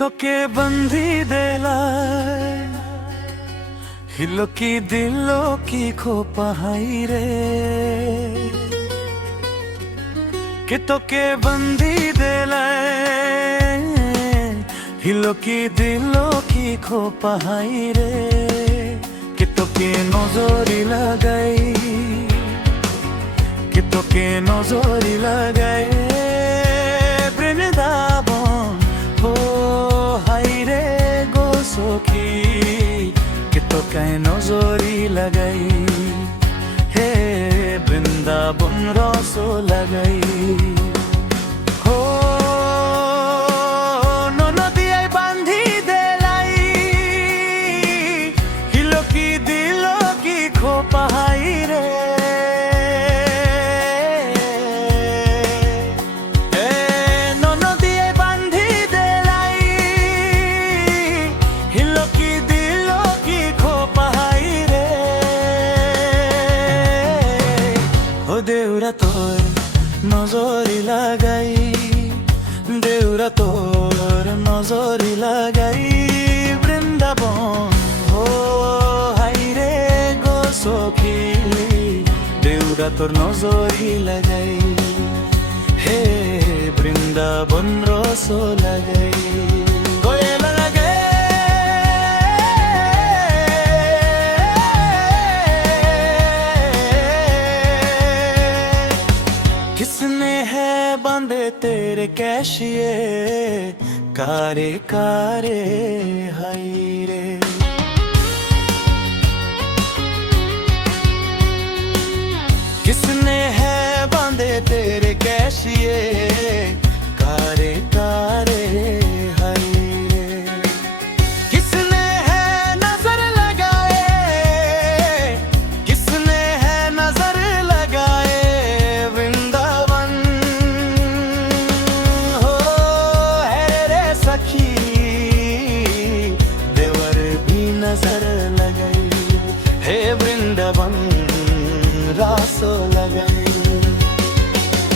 তোকে বন্ধি দেলায় হিলো কি দিল কি খোপাহাই রে কে তোকে বন্ধি দেলায় হিলো কি দিল কি খোপাহাই রে কে তোকে নজরি লাগাই কে তোকে নজরি লাগাই বৃন্দাবন ও হাই রে গো সখী কে তোকে নজরি লাগাই হে বৃন্দাবন রস লাগাই হো ননদিয়ায় বান্ধি দেলাই হিলো কি দিল কি খোপাহাই রে দেউরা তোর নজরি লাগাই দেউরা তোর নজরি লাগাই বৃন্দাবন ও হাই রে গো সখী দেউরা তোর নজরি লাগাই হে বৃন্দাবন রস লাগাই किसने है बांधे तेरे कैशिए कारे कारे हाय रे किसने है बांधे तेरे कैशिए कारे कारे हाय रे किसने है नजर लगाए किसने है नजर लगाए नजर लगाई हे वृंदावन रास लगाई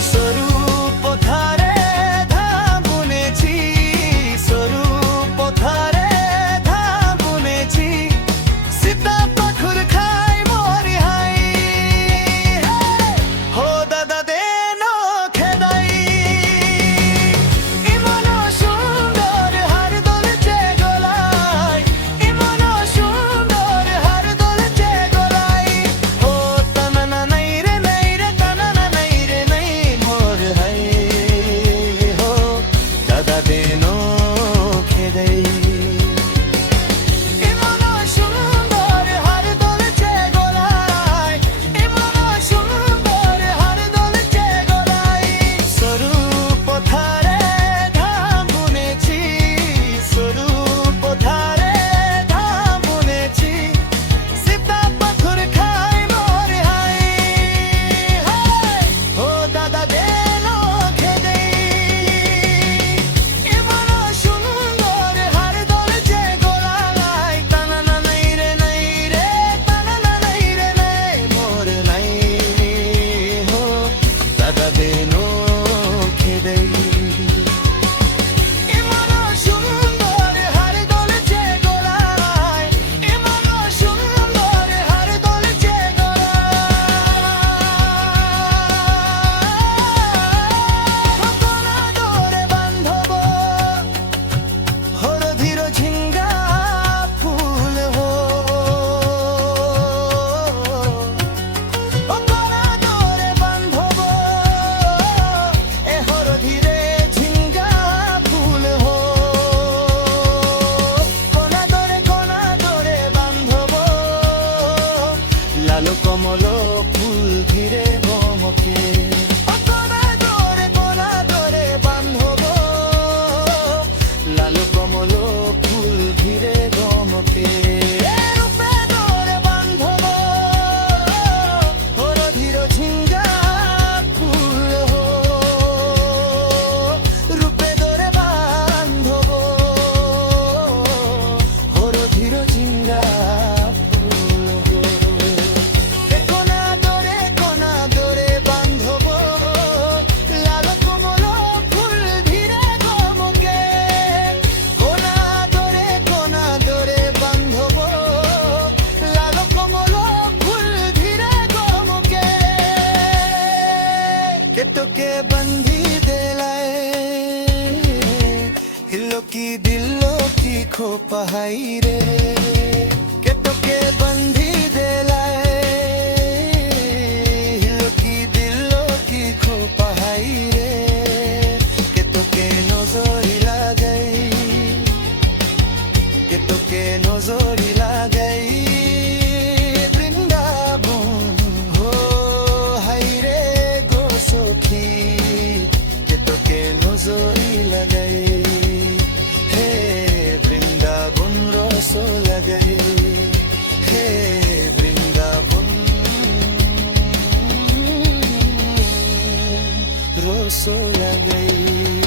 स्वरूप धारे धाम बुनेছি स्वरूप धारे धाम बुनेছি सीता पाखुर खाई मोरी हाई हो दादा देनो खेदाई ইমন সুন্দর হার দলছে গলায় ইমন সুন্দর হার দলছে গলায় হো তানানা নাই রে তানানা নাই রে নাই মোর হাই হো দাদা দেনো খেদাই ইমন সুন্দর হার দলছে গলায় ইমন সুন্দর হার দলছে গলায় স্বরূপ ধারে ধাম বুনেছি স্বরূপ ধারে ধাম বুনেছি সীতা পাথর খাই মোরে হাই ও দাদা দেনো খেদেই ইমন সুন্দর হার দলছে গলায় তানানা নাই রে তানানা নাই রে নাই মোর নাই হো দাদা দেনো খেদেই ইমন সুন্দর হার দলছে গলায় ইমন সুন্দর হার দলছে গলায় দোরে বান্ধব হর ধীর ঝিঙ্গা ফুল হো দোরে বান্ধব बंधी दिलाए हिलो की दिलो की खो पहाई रे के तोके बंधी दिलाए हिलो की दिलो की खो पहाई रे के तोके नजरी लागाई के तोके नजरी लागाई नजरी लगाई हे বৃন্দাবন রস লাগাই হে বৃন্দাবন রস লাগাই